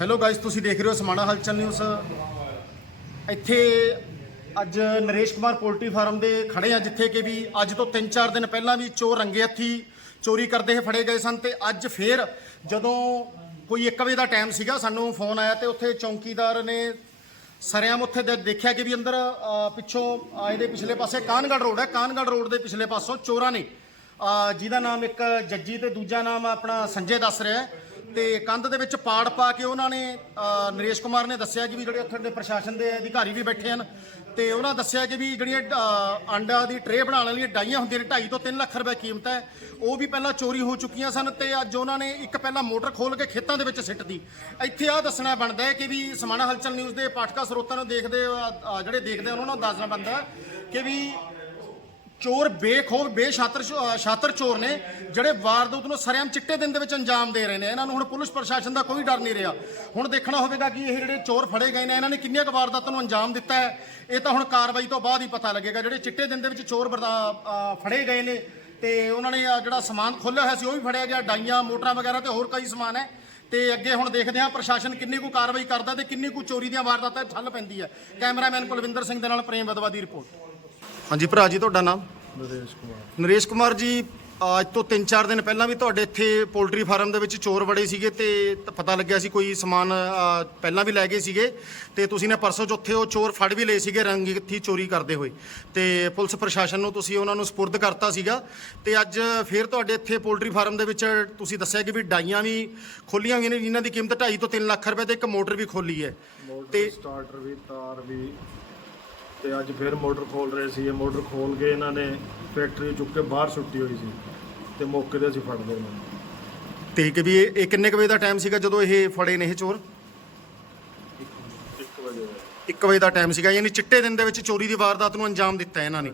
Hello guys ਤੁਸੀਂ ਦੇਖ ਰਹੇ ਹੋ ਸਮਾਣਾ ਹਲਚਲ ਨਿਊਜ਼ ਇੱਥੇ ਅੱਜ ਨਰੇਸ਼ ਕੁਮਾਰ ਪੋਲਟਰੀ ਫਾਰਮ ਦੇ ਖੜੇ ਆ, ਜਿੱਥੇ ਕਿ ਵੀ ਅੱਜ ਤੋਂ 3-4 ਦਿਨ ਪਹਿਲਾਂ ਵੀ ਚੋਰ ਰੰਗੇ ਹੱਥੀ ਚੋਰੀ ਕਰਦੇ ਹੋਏ ਫੜੇ ਗਏ ਸਨ ਤੇ ਅੱਜ ਫੇਰ ਜਦੋਂ ਕੋਈ 1 ਵਜੇ ਦਾ ਟਾਈਮ ਸੀਗਾ, ਸਾਨੂੰ ਫੋਨ ਆਇਆ ਤੇ ਉੱਥੇ ਚੌਂਕੀਦਾਰ ਨੇ ਸਰਿਆਮ ਉੱਥੇ ਦੇ- ਦੇਖਿਆ ਕਿ ਵੀ ਅੰਦਰ ਪਿੱਛੋਂ ਇਹਦੇ ਪਿਛਲੇ ਪਾਸੇ ਕਾਨਗੜ ਰੋਡ ਹੈ, ਕਾਨਗੜ ਰੋਡ ਦੇ ਪਿਛਲੇ ਪਾਸੋਂ ਚੋਰਾਂ ਨੇ। ਜਿਹਦਾ ਨਾਮ ਇੱਕ ਜੱਜੀ ਤੇ ਦੂਜਾ ਨਾਮ ਆਪਣਾ ਸੰਜੇ ਦੱਸ ਰਿਹਾ ਤੇ ਕੰਧ ਦੇ ਵਿੱਚ ਪਾੜ ਪਾ ਕੇ ਉਹਨਾਂ ਨੇ ਅ, ਨਰੇਸ਼ ਕੁਮਾਰ ਨੇ ਦੱਸਿਆ ਕਿ ਵੀ ਜਿਹੜੇ ਉੱਥੇ ਦੇ ਪ੍ਰਸ਼ਾਸਨ ਦੇ ਅਧਿਕਾਰੀ ਵੀ ਬੈਠੇ ਹਨ ਤੇ ਉਹਨਾਂ ਦੱਸਿਆ ਕਿ ਵੀ ਜਿਹੜੀਆਂ ਅ, ਅੰਡਾ ਦੀ ਟਰੇ ਬਣਾਉਣ ਵਾਲੀਆਂ ਡਾਈਆਂ ਹੁੰਦੀਆਂ ਨੇ 2.5 ਤੋਂ 3 ਲੱਖ ਰੁਪਏ ਕੀਮਤ ਹੈ ਉਹ ਵੀ ਪਹਿਲਾਂ ਚੋਰੀ ਹੋ ਚੁੱਕੀਆਂ ਸਨ ਤੇ ਅੱਜ ਉਹਨਾਂ ਨੇ ਇੱਕ ਪਹਿਲਾਂ ਮੋਟਰ ਖੋਲ ਕੇ ਖੇਤਾਂ ਦੇ ਵਿੱਚ ਸਿੱਟਦੀ ਇੱਥੇ ਆ ਦੱਸਣਾ ਬਣਦਾ ਹੈ ਕਿ ਵੀ ਸਮਾਣਾ ਹਲਚਲ ਨਿਊਜ਼ ਦੇ ਪਾਠਕਾਂ ਸਰੋਤਾਂ ਨੂੰ ਦੇਖਦੇ ਅ, ਅ, ਜਿਹੜੇ ਦੇਖਦੇ ਉਹਨਾਂ ਨੂੰ ਦੱਸਣਾ ਬਣਦਾ ਹੈ ਕਿ ਵੀ ਚੋਰ ਬੇਖੌਫ, ਬੇਸ਼ਾਤਰ ਚੋ- ਅਹ ਸ਼ਾਤਰ ਚੋਰ ਨੇ, ਜਿਹੜੇ ਵਾਰਦਾਤ ਨੂੰ ਸਰਿਆਮ ਚਿੱਟੇ ਦਿਨ ਦੇ ਵਿੱਚ ਅੰਜਾਮ ਦੇ ਰਹੇ ਨੇ। ਇਹਨਾਂ ਨੂੰ ਹੁਣ ਪੁਲਿਸ ਪ੍ਰਸ਼ਾਸਨ ਦਾ ਕੋਈ ਡਰ ਨਹੀਂ ਰਿਹਾ। ਹੁਣ ਦੇਖਣਾ ਹੋਵੇਗਾ ਕਿ ਇਹ ਜਿਹੜੇ ਚੋਰ ਫੜੇ ਗਏ ਨੇ, ਇਹਨਾਂ ਨੇ ਕਿੰਨੀਆਂ ਕੁ ਵਾਰਦਾਤਾਂ ਨੂੰ ਅੰਜਾਮ ਦਿੱਤਾ ਹੈ। ਇਹ ਤਾਂ ਹੁਣ ਕਾਰਵਾਈ ਤੋਂ ਬਾਅਦ ਹੀ ਪਤਾ ਲੱਗੇਗਾ। ਜਿਹੜੇ ਚਿੱਟੇ ਦਿਨ ਦੇ ਵਿੱਚ ਚੋਰ ਬਰਦਾ- ਅਹ ਫੜੇ ਗਏ ਨੇ, ਤੇ ਉਹਨਾਂ ਨੇ ਆਹ ਜਿਹੜਾ ਸਮਾਨ ਖੋਲ੍ਹਿਆ ਹੋਇਆ ਸੀ, ਉਹ ਵੀ ਫੜਿਆ ਗਿਆ। ਡਾਈਆਂ, ਮੋਟਰਾਂ ਵਗੈਰਾ ਤੇ ਹੋਰ ਕਈ ਸਮਾਨ ਹੈ। ਤੇ ਅੱਗੇ ਹੁਣ ਦੇਖਦੇ ਹਾਂ ਪ੍ਰਸ਼ਾਸਨ ਕਿੰਨੀ ਕੁ ਕਾਰਵਾਈ ਕਰਦਾ ਤੇ ਕਿੰਨੀ ਕੁ ਚੋਰੀ ਦੀਆਂ ਵਾਰਦਾਤਾਂ ਠੱਲ ਪੈਂਦੀ ਹੈ। ਕੈਮਰਾਮੈਨ ਕੁਲਵਿੰਦਰ ਸਿੰਘ ਦੇ ਨਾਲ ਪ੍ਰੇਮ ਬਦਵਾ ਦੀ ਰਿਪੋਰਟ। ਹਾਂਜੀ, ਭਰਾ ਜੀ, ਤੁਹਾਡਾ ਨਾਮ? ਨਰੇਸ਼ ਕੁਮਾਰ। ਨਰੇਸ਼ ਕੁਮਾਰ ਜੀ ਅੱਜ ਤੋਂ 3-4 ਦਿਨ ਪਹਿਲਾਂ ਵੀ ਤੁਹਾਡੇ ਇੱਥੇ ਪੋਲਟਰੀ ਫਾਰਮ ਦੇ ਵਿੱਚ ਚੋਰ ਵੜੇ ਸੀਗੇ ਤੇ ਤ- ਪਤਾ ਲੱਗਿਆ ਸੀ ਕੋਈ ਸਮਾਨ ਅ, ਪਹਿਲਾਂ ਵੀ ਲੈ ਗਏ ਸੀਗੇ ਤੇ ਤੁਸੀਂ ਨੇ ਪਰਸੋਂ ਚੌਥੇ ਉਹ ਚੋਰ ਫੜ ਵੀ ਲਏ ਸੀਗੇ ਰੰਗੀਥੀ ਚੋਰੀ ਕਰਦੇ ਹੋਏ। ਤੇ ਪੁਲਿਸ ਪ੍ਰਸ਼ਾਸਨ ਨੂੰ ਤੁਸੀਂ ਉਹਨਾਂ ਨੂੰ ਸਪੁਰਦ ਕਰਤਾ ਸੀਗਾ। ਤੇ ਅੱਜ ਫਿਰ ਤੁਹਾਡੇ ਇੱਥੇ ਪੋਲਟਰੀ ਫਾਰਮ ਦੇ ਵਿੱਚ ਤੁਸੀਂ ਦੱਸਿਆ ਕਿ ਵੀ ਡਾਈਆਂ ਵੀ ਖੋਲੀਆਂ ਹੋਈਆਂ ਨੇ ਜਿਨ੍ਹਾਂ ਦੀ ਕੀਮਤ 2.5 ਤੋਂ 3 ਲੱਖ ਰੁਪਏ ਤੇ ਇੱਕ ਮੋਟਰ ਵੀ ਖੋਲੀ ਹੈ। ਤੇ- ਸਟਾਰਟਰ ਵੀ ਤਾਰ ਵੀ ਤੇ ਅੱਜ ਫਿਰ ਮੋਟਰ ਖੋਲ ਰਹੇ ਸੀ ਇਹ ਮੋਟਰ ਖੋਲ ਕੇ ਇਹਨਾਂ ਨੇ ਫੈਕਟਰੀ ਚੁੱਕ ਕੇ ਬਾਹਰ ਸੁੱਟੀ ਹੋਈ ਸੀ ਤੇ ਮੌਕੇ ਤੇ ਅਸੀਂ ਫੜ ਲਏ ਇਹਨਾਂ ਨੂੰ। ਤੇ ਕਿ ਵੀ ਇਹ ਇਹ ਕਿੰਨੇ ਕੁ ਵਜੇ ਦਾ ਟਾਈਮ ਸੀਗਾ ਜਦੋਂ ਇਹ ਫੜੇ ਨੇ ਇਹ ਚੋਰ? 1 ਵਜੇ। 1 ਵਜੇ ਦਾ ਟਾਈਮ ਸੀਗਾ ਯਾਨੀ ਚਿੱਟੇ ਦਿਨ ਦੇ ਵਿੱਚ ਚੋਰੀ ਦੀ ਵਾਰਦਾਤ ਨੂੰ ਅੰਜਾਮ ਦਿੱਤਾ ਇਹਨਾਂ ਨੇ।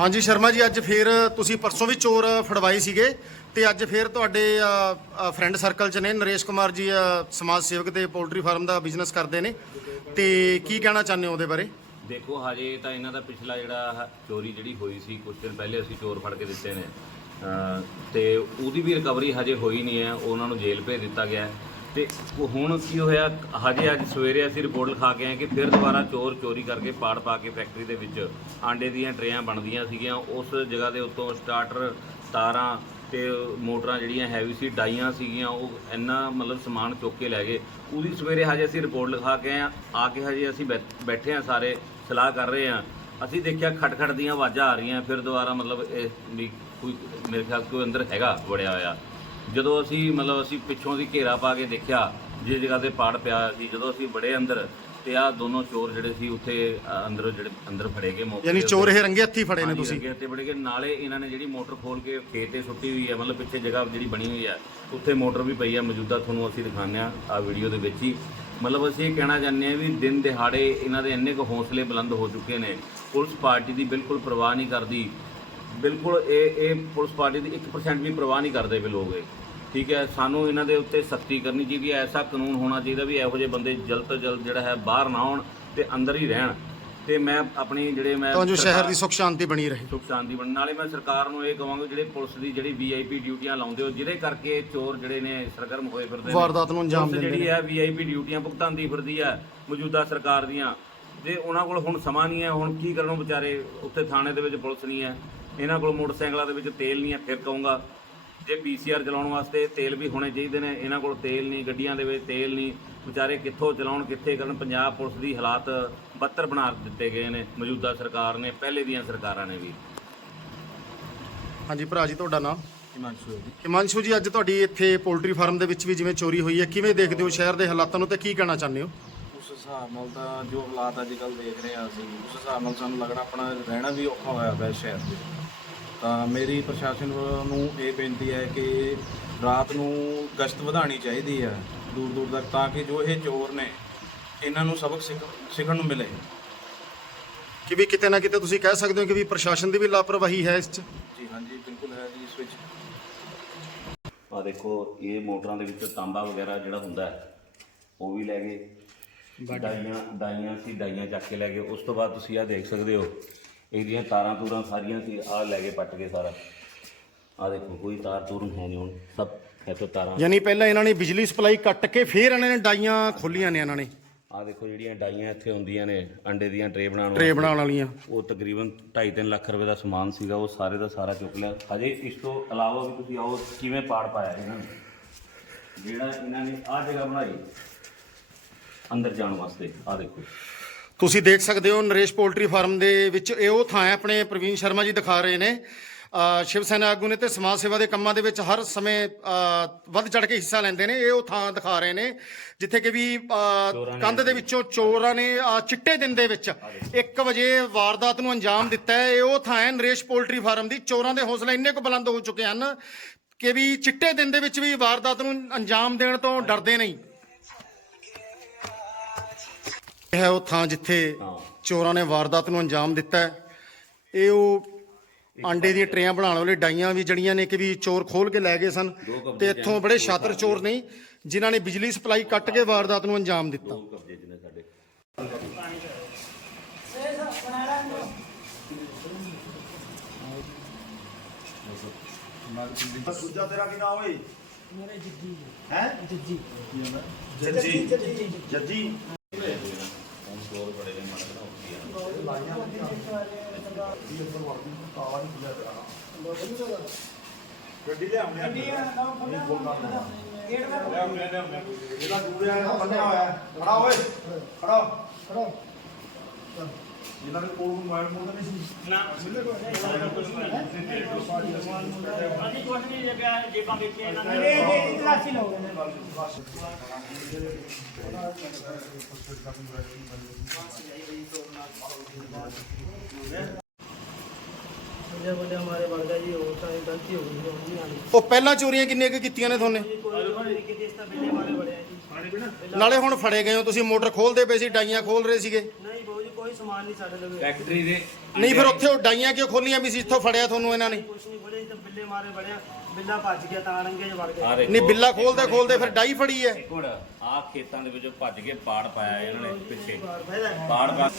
ਹਾਂਜੀ ਸ਼ਰਮਾ ਜੀ ਅੱਜ ਫੇਰ ਤੁਸੀਂ ਪਰਸੋਂ ਵੀ ਚੋਰ ਫੜਵਾਏ ਸੀਗੇ ਤੇ ਅੱਜ ਫੇਰ ਤੁਹਾਡੇ ਫਰੈਂਡ ਸਰਕਲ ਚ ਨੇ। ਨਰੇਸ਼ ਕੁਮਾਰ ਜੀ ਸਮਾਜ ਸੇਵਕ ਤੇ ਪੋਲਟਰੀ ਫਾਰਮ ਦਾ ਬਿਜ਼ਨਸ ਕਰਦੇ ਨੇ। ਤੇ ਕੀ ਕਹਿਣਾ ਚਾਹੁੰਦੇ ਹੋ ਉਹਦੇ ਬਾਰੇ? ਦੇਖੋ ਹਜੇ ਤਾਂ ਇਹਨਾਂ ਦਾ ਪਿਛਲਾ ਜਿਹੜਾ ਚੋਰੀ ਜਿਹੜੀ ਹੋਈ ਸੀ ਕੁਝ ਦਿਨ ਪਹਿਲੇ ਅਸੀਂ ਚੋਰ ਫੜ ਕੇ ਦਿੱਤੇ ਨੇ। ਅ, ਤੇ ਉਹਦੀ ਵੀ ਰਿਕਵਰੀ ਹਜੇ ਹੋਈ ਨਹੀਂ ਹੈ। ਉਹਨਾਂ ਨੂੰ ਜੇਲ੍ਹ ਭੇਜ ਦਿੱਤਾ ਗਿਆ ਹੈ। ਤੇ ਉਹ ਹੁਣ ਕੀ ਹੋਇਆ? ਹਜੇ ਅੱਜ ਸਵੇਰੇ ਅਸੀਂ ਰਿਪੋਰਟ ਲਿਖਾ ਕੇ ਆਏ ਕਿ ਫਿਰ ਦੁਬਾਰਾ ਚੋਰ ਚੋਰੀ ਕਰਕੇ ਪਾੜ ਪਾ ਕੇ ਫੈਕਟਰੀ ਦੇ ਵਿੱਚ ਆਂਡੇ ਦੀਆਂ ਟਰੇਆਂ ਬਣਦੀਆਂ ਸੀਗੀਆਂ। ਉਸ ਜਗ੍ਹਾ ਦੇ ਉੱਤੋਂ ਸਟਾਰਟਰ ਤਾਰਾਂ ਤੇ ਮੋਟਰਾਂ ਜਿਹੜੀਆਂ ਹੈਵੀ ਸੀ, ਡਾਈਆਂ ਸੀਗੀਆਂ, ਉਹ ਇੰਨਾ ਮਤਲਬ ਸਮਾਨ ਚੁੱਕ ਕੇ ਲੈ ਗਏ। ਉਹਦੀ ਸਵੇਰੇ ਹਜੇ ਅਸੀਂ ਰਿਪੋਰਟ ਲਿਖਾ ਕੇ ਆਏ ਹਾਂ ਆ ਕੇ ਹਜੇ ਅਸੀਂ ਬੈ- ਬੈਠੇ ਹਾਂ ਸਾਰੇ, ਸਲਾਹ ਕਰ ਰਹੇ ਹਾਂ ਅਸੀਂ ਦੇਖਿਆ ਖਟਖਟ ਦੀਆਂ ਆਵਾਜ਼ਾਂ ਆ ਰਹੀਆਂ। ਫਿਰ ਦੁਬਾਰਾ ਮਤਲਬ ਇਹ ਵੀ ਕੋਈ, ਮੇਰੇ ਖਿਆਲ ਕੋਈ ਅੰਦਰ ਹੈਗਾ, ਵੜਿਆ ਹੋਇਆ। ਜਦੋਂ ਅਸੀਂ ਮਤਲਬ ਅਸੀਂ ਪਿੱਛੋਂ ਦੀ ਘੇਰਾ ਪਾ ਕੇ ਦੇਖਿਆ ਜਿਸ ਜਗ੍ਹਾ ਤੇ ਪਾੜ ਪਿਆ ਸੀ ਜਦੋਂ ਅਸੀਂ ਬੜੇ ਅੰਦਰ ਤੇ ਆ ਦੋਨੋਂ ਚੋਰ ਜਿਹੜੇ ਸੀ ਉੱਥੇ ਅ, ਅੰਦਰ ਜਿਹੜੇ ਅੰਦਰ ਫੜੇ ਗਏ ਮੌਕੇ ਯਾਨੀ ਚੋਰ। ਇਹ ਰੰਗੇ ਹੱਥੀ ਫੜੇ ਨੇ ਤੁਸੀਂ? ਤੇ ਬੜੇ ਗਏ। ਨਾਲੇ ਇਹਨਾਂ ਨੇ ਜਿਹੜੀ ਮੋਟਰ ਖੋਲ ਕੇ ਖੇਤ ਤੇ ਸੁੱਟੀ ਹੋਈ ਹੈ ਮਤਲਬ ਪਿੱਛੇ ਜਗ੍ਹਾ ਜਿਹੜੀ ਬਣੀ ਹੋਈ ਹੈ ਉੱਥੇ ਮੋਟਰ ਵੀ ਪਈ ਹੈ ਮੌਜੂਦਾ ਤੁਹਾਨੂੰ ਅਸੀਂ ਦਿਖਾਉਂਦੇ ਆ ਆ ਵੀਡੀਓ ਦੇ ਵਿੱਚ ਹੀ। ਮਤਲਬ ਅਸੀਂ ਇਹ ਕਹਿਣਾ ਚਾਹੁੰਦੇ ਆ ਵੀ ਦਿਨ ਦਿਹਾੜੇ ਇਹਨਾਂ ਦੇ ਇੰਨੇ ਕੁ ਹੌਸਲੇ ਬੁਲੰਦ ਹੋ ਚੁੱਕੇ ਨੇ। ਪੁਲਿਸ ਪਾਰਟੀ ਦੀ ਬਿਲਕੁਲ ਪਰਵਾਹ ਨਹੀਂ ਕਰਦੀ ਬਿਲਕੁਲ ਇਹ ਇਹ ਪੁਲਿਸ ਪਾਰਟੀ ਦੀ 1% ਵੀ ਪਰਵਾਹ ਨਹੀਂ ਕਰਦੇ ਵੀ ਲੋਕ ਇਹ। ਠੀਕ ਹੈ ਸਾਨੂੰ ਇਹਨਾਂ ਦੇ ਉੱਤੇ ਸਖਤੀ ਕਰਨੀ ਚਾਹੀਦੀ ਹੈ ਐਸਾ ਕਾਨੂੰਨ ਹੋਣਾ ਚਾਹੀਦਾ ਵੀ ਇਹੋ ਜਿਹੇ ਬੰਦੇ ਜਲਦ ਤੋਂ ਜਲਦ ਜਿਹੜਾ ਹੈ ਬਾਹਰ ਨਾ ਆਉਣ ਤੇ ਅੰਦਰ ਹੀ ਰਹਿਣ। ਤੇ ਮੈਂ ਆਪਣੀ ਜਿਹੜੇ ਮੈਂ ਤਾਂ ਜੋ ਸ਼ਹਿਰ ਦੀ ਸੁਖ ਸ਼ਾਂਤੀ ਬਣੀ ਰਹੇ। ਸੁਖ ਸ਼ਾਂਤੀ ਬਣਨ ਨਾਲੇ ਮੈਂ ਸਰਕਾਰ ਨੂੰ ਇਹ ਕਹਾਂਗਾ ਜਿਹੜੇ ਪੁਲਿਸ ਦੀ ਜਿਹੜੀ ਵੀਆਈਪੀ ਡਿਊਟੀਆਂ ਲਾਉਂਦੇ ਹੋ ਜਿਹਦੇ ਕਰਕੇ ਚੋਰ ਜਿਹੜੇ ਨੇ ਸਰਗਰਮ ਹੋਏ ਫਿਰਦੇ ਨੇ। ਵਾਰਦਾਤ ਨੂੰ ਅੰਜਾਮ ਦਿੰਦੇ ਜਿਹੜੀ ਹੈ ਵੀਆਈਪੀ ਡਿਊਟੀਆਂ ਭੁਗਤਾਉਂਦੀ ਫਿਰਦੀ ਹੈ ਮੌਜੂਦਾ ਸਰਕਾਰ ਦੀਆਂ। ਤੇ ਉਹਨਾਂ ਕੋਲ ਹੁਣ ਸਮਾਂ ਨਹੀਂ ਹੈ ਹੁਣ ਕੀ ਕਰਨ ਵਿਚਾਰੇ ਉੱਥੇ ਥਾਣੇ ਦੇ ਵਿੱਚ ਪੁਲਿਸ ਨਹੀਂ ਹੈ। ਇਹਨਾਂ ਕੋਲ ਮੋਟਰਸਾਈਕਲਾਂ ਦੇ ਵਿੱਚ ਤੇਲ ਨਹੀਂ ਹੈ ਫਿਰ ਕਹੂੰਗਾ ਜੇ ਪੀਸੀਆਰ ਚਲਾਉਣ ਵਾਸਤੇ ਤੇਲ ਵੀ ਹੋਣੇ ਚਾਹੀਦੇ ਨੇ ਇਹਨਾਂ ਕੋਲ ਤੇਲ ਨਹੀਂ ਗੱਡੀਆਂ ਦੇ ਵਿੱਚ ਤੇਲ ਨਹੀਂ। ਵਿਚਾਰੇ ਕਿੱਥੋਂ ਚਲਾਉਣ ਕਿੱਥੇ ਕਰਨ ਪੰਜਾਬ ਪੁਲਿਸ ਦੀ ਹਾਲਾਤ ਬੱਤਰ ਬਣਾ ਦਿੱਤੇ ਗਏ ਨੇ ਮੌਜੂਦਾ ਸਰਕਾਰ ਨੇ ਪਹਿਲੇ ਦੀਆਂ ਸਰਕਾਰਾਂ ਨੇ ਵੀ। ਹਾਂਜੀ ਭਰਾ ਜੀ ਤੁਹਾਡਾ ਨਾਮ? ਹਿਮਾਂਸ਼ੂ ਜੀ। ਹਿਮਾਂਸ਼ੂ ਜੀ ਅੱਜ ਤੁਹਾਡੀ ਇੱਥੇ ਪੋਲਟਰੀ ਫਾਰਮ ਦੇ ਵਿੱਚ ਵੀ ਜਿਵੇਂ ਚੋਰੀ ਹੋਈ ਹੈ ਕਿਵੇਂ ਦੇਖਦੇ ਹੋ ਸ਼ਹਿਰ ਦੇ ਹਾਲਾਤਾਂ ਨੂੰ ਤੇ ਕੀ ਕਹਿਣਾ ਚਾਹੁੰਦੇ ਹੋ? ਉਸ ਹਿਸਾਬ ਨਾਲ ਤਾਂ ਜੋ ਹਾਲਾਤ ਅੱਜ ਕੱਲ ਦੇਖ ਰਹੇ ਹਾਂ ਅਸੀਂ ਉਸ ਹਿਸਾਬ ਨਾਲ ਸਾਨੂੰ ਲੱਗਣਾ ਆਪਣਾ ਰਹਿਣਾ ਵੀ ਔਖਾ ਹੋਇਆ ਪਿਆ ਇਸ ਸ਼ਹਿਰ 'ਚ ਤਾਂ ਮੇਰੀ ਪ੍ਰਸ਼ਾਸਨ ਨੂੰ ਇਹ ਬੇਨਤੀ ਹੈ ਕਿ ਰਾਤ ਨੂੰ ਗਸ਼ਤ ਵਧਾਣੀ ਚਾਹੀਦੀ ਹੈ ਦੂਰ ਦੂਰ ਤੱਕ ਤਾਂ ਕਿ ਜੋ ਇਹ ਚੋਰ ਨੇ ਇਹਨਾਂ ਨੂੰ ਸਬਕ ਸਿੱਖ ਸਿੱਖਣ ਨੂੰ ਮਿਲੇ। ਕਿ ਵੀ ਕਿਤੇ ਨਾ ਕਿਤੇ ਤੁਸੀਂ ਕਹਿ ਸਕਦੇ ਹੋ ਕਿ ਵੀ ਪ੍ਰਸ਼ਾਸਨ ਦੀ ਵੀ ਲਾਪਰਵਾਹੀ ਹੈ ਇਸ 'ਚ? ਜੀ ਹਾਂਜੀ ਬਿਲਕੁਲ ਹੈ ਜੀ ਇਸ ਵਿੱਚ। ਆ ਦੇਖੋ ਇਹ ਮੋਟਰਾਂ ਦੇ ਵਿੱਚ ਤਾਂਬਾ ਵਗੈਰਾ ਜਿਹੜਾ ਹੁੰਦਾ ਹੈ ਉਹ ਵੀ ਲੈ ਗਏ। ਡਾਈਆਂ ਡਾਈਆਂ ਸੀ ਡਾਈਆਂ ਚੱਕ ਕੇ ਲੈ ਗਏ। ਉਸ ਤੋਂ ਬਾਅਦ ਤੁਸੀਂ ਆ ਦੇਖ ਸਕਦੇ ਹੋ ਇਹਦੀਆਂ ਤਾਰਾਂ ਤੂਰਾਂ ਸਾਰੀਆਂ ਸੀ ਆ ਲੈ ਗਏ ਪੱਟ ਕੇ ਸਾਰਾ। ਆ ਦੇਖੋ ਕੋਈ ਤਾਰ ਤੂਰ ਹੈ ਨਹੀਂ ਹੁਣ ਸਭ ਇੱਥੋਂ ਤਾਰਾਂ। ਯਾਨੀ ਪਹਿਲਾਂ ਇਹਨਾਂ ਨੇ ਬਿਜਲੀ ਸਪਲਾਈ ਕੱਟ ਕੇ ਫਿਰ ਇਹਨਾਂ ਨੇ ਡਾਈਆਂ ਖੋਲੀਆਂ ਨੇ ਇਹਨਾਂ ਨੇ। ਆ ਦੇਖੋ ਜਿਹੜੀਆਂ ਡਾਈਆਂ ਇੱਥੇ ਹੁੰਦੀਆਂ ਨੇ ਅੰਡੇ ਦੀਆਂ ਟਰੇ ਬਣਾਉਣ ਟਰੇ ਬਣਾਉਣ ਵਾਲੀਆਂ। ਉਹ ਤਕਰੀਬਨ 2.5-3 ਲੱਖ ਰੁਪਏ ਦਾ ਸਮਾਨ ਸੀਗਾ ਉਹ ਸਾਰੇ ਦਾ ਸਾਰਾ ਚੁੱਕ ਲਿਆ। ਹਜੇ ਇਸ ਤੋਂ ਇਲਾਵਾ ਵੀ ਤੁਸੀਂ ਆਓ ਕਿਵੇਂ ਪਾੜ ਪਾਇਆ ਇਹਨਾਂ ਨੇ। ਜਿਹੜਾ ਇਹਨਾਂ ਨੇ ਆਹ ਜਗ੍ਹਾ ਬਣਾਈ ਅੰਦਰ ਜਾਣ ਵਾਸਤੇ। ਆਹ ਦੇਖੋ। ਤੁਸੀਂ ਦੇਖ ਸਕਦੇ ਹੋ ਨਰੇਸ਼ ਪੋਲਟਰੀ ਫਾਰਮ ਦੇ ਵਿੱਚ ਇਹ ਉਹ ਥਾਂ ਹੈ ਆਪਣੇ ਪ੍ਰਵੀਨ ਸ਼ਰਮਾ ਜੀ ਦਿਖਾ ਰਹੇ ਨੇ। ਸ਼ਿਵ ਸੈਨਾ ਆਗੂ ਨੇ ਤੇ ਸਮਾਜ ਸੇਵਾ ਦੇ ਕੰਮਾਂ ਦੇ ਵਿੱਚ ਹਰ ਸਮੇਂ ਵੱਧ ਚੜ ਕੇ ਹਿੱਸਾ ਲੈਂਦੇ ਨੇ। ਇਹ ਉਹ ਥਾਂ ਦਿਖਾ ਰਹੇ ਨੇ ਜਿੱਥੇ ਕਿ ਵੀ ਕੰਧ ਦੇ ਵਿੱਚੋਂ ਚੋਰਾਂ ਨੇ ਚਿੱਟੇ ਦਿਨ ਦੇ ਵਿੱਚ 1 ਵਜੇ ਵਾਰਦਾਤ ਨੂੰ ਅੰਜਾਮ ਦਿੱਤਾ ਹੈ। ਇਹ ਉਹ ਥਾਂ ਹੈ ਨਰੇਸ਼ ਪੋਲਟਰੀ ਫਾਰਮ ਦੀ। ਚੋਰਾਂ ਦੇ ਹੌਸਲੇ ਇੰਨੇ ਕੁ ਬੁਲੰਦ ਹੋ ਚੁੱਕੇ ਹਨ ਕਿ ਵੀ ਚਿੱਟੇ ਦਿਨ ਦੇ ਵਿੱਚ ਵੀ ਵਾਰਦਾਤ ਨੂੰ ਅੰਜਾਮ ਦੇਣ ਤੋਂ ਡਰਦੇ ਨਹੀਂ। ਇਹ ਹੈ ਉਹ ਥਾਂ ਜਿੱਥੇ ਚੋਰਾਂ ਨੇ ਵਾਰਦਾਤ ਨੂੰ ਅੰਜਾਮ ਦਿੱਤਾ ਹੈ। ਇਹ ਉਹ ਆਂਡੇ ਦੀਆਂ ਟਰੇਆਂ ਬਣਾਉਣ ਵਾਲੇ ਡਾਈਆਂ ਵੀ ਜੜੀਆਂ ਨੇ ਕਿ ਵੀ ਚੋਰ ਖੋਲ ਕੇ ਲੈ ਗਏ ਸਨ ਤੇ ਇੱਥੋਂ ਬੜੇ ਸ਼ਾਤਰ ਚੋਰ ਨਹੀਂ ਜਿਨ੍ਹਾਂ ਨੇ ਬਿਜਲੀ ਸਪਲਾਈ ਕੱਟ ਕੇ ਵਾਰਦਾਤ ਨੂੰ ਅੰਜਾਮ ਦਿੱਤਾ। ਕਬਜ਼ੇ ਜਿਹਨੇ ਸਾਡੇ ਦੂਜਾ ਤੇਰਾ ਕੀ ਨਾਮ ਓਏ? ਮੇਰੇ ਜੱਜੀ ਹੈ? ਜੱਜੀ ਜੱਜੀ ਜੱਜੀ ਹੁਣ ਚੋਰ ਬੜੇ ਨੇ ਮਨ ਬਣਾਉਂਦੀ ਆ ਗੱਡੀ ਲੈ ਆਉਂਦੇ ਆ ਲੈ ਆਉਂਦੇ ਲੈ ਆਉਂਦੇ ਇਹਦਾ ਦੂਰੇ ਵਾਲਾ ਬੰਨਿਆ ਹੋਇਆ ਹੈ। ਖੜਾ ਓਏ ਖੜਾ ਖੜਾ ਇਹਨਾਂ ਦੇ ਕੋਲ ਮੋਬਾਈਲ ਮੋੜ ਨਹੀਂ ਸੀ ਉਹ ਪਹਿਲਾਂ ਚੋਰੀਆਂ ਕਿੰਨੀਆਂ ਕੁ ਕੀਤੀਆਂ ਨੇ ਤੁਹਾਨੂੰ? ਨਹੀਂ ਨਾਲੇ ਹੁਣ ਫੜੇ ਗਏ ਹੋ ਤੁਸੀਂ ਮੋਟਰ ਖੋਲਦੇ ਪਏ ਸੀ ਡਾਈਆਂ ਖੋਲ ਰਹੇ ਸੀਗੇ। ਨਹੀਂ ਫਿਰ ਉੱਥੇ ਉਹ ਡਾਈਆਂ ਕਿਉਂ ਖੋਲੀਆਂ ਵੀ ਸੀ? ਇੱਥੋਂ ਫੜਿਆ ਤੁਹਾਨੂੰ ਇਹਨਾਂ ਨੇ? ਬਿੱਲਾ ਭੱਜ ਗਿਆ ਤਾਂ ਰੰਗੇ ਚ ਗਿਆ ਨਹੀਂ ਬਿੱਲਾ ਖੋਲਦੇ ਖੋਲਦੇ ਫਿਰ ਡਾਈ ਫੜੀ ਹੈ। ਇੱਕ ਖੇਤਾਂ ਦੇ ਵਿੱਚੋਂ ਭੱਜ ਕੇ ਪਾੜ ਪਾਇਆ ਇਹਨਾਂ ਨੇ ਪਿੱਛੇ। ਪਾੜ ਪਾ